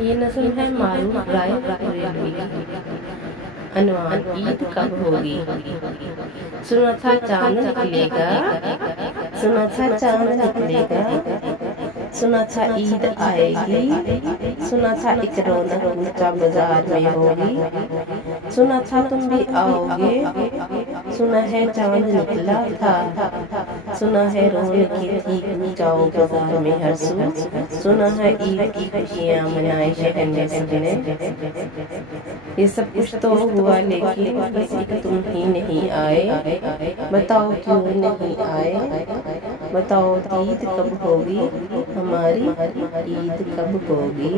ये नस्ल है मारूफ राय बरेलवी की। अनवान ईद कब होगी? सुना था चांद निकलेगा, सुना था चांद निकलेगा, सुना था ईद आएगी, सुना था एक रौनक ऊंचा बाजार में होगी, सुना था तुम भी आओगे, सुना है चांद निकला था, सुना है रौनकें थी जाओ बाजार में हर सू, सुना है ईद की खुशियाँ मनाए शहर में सबने। ये सब कुछ तो हुआ लेकिन किसी का तुम ही नहीं आए, बताओ क्यों नहीं आए, बताओ ईद कब होगी, हमारी ईद कब होगी।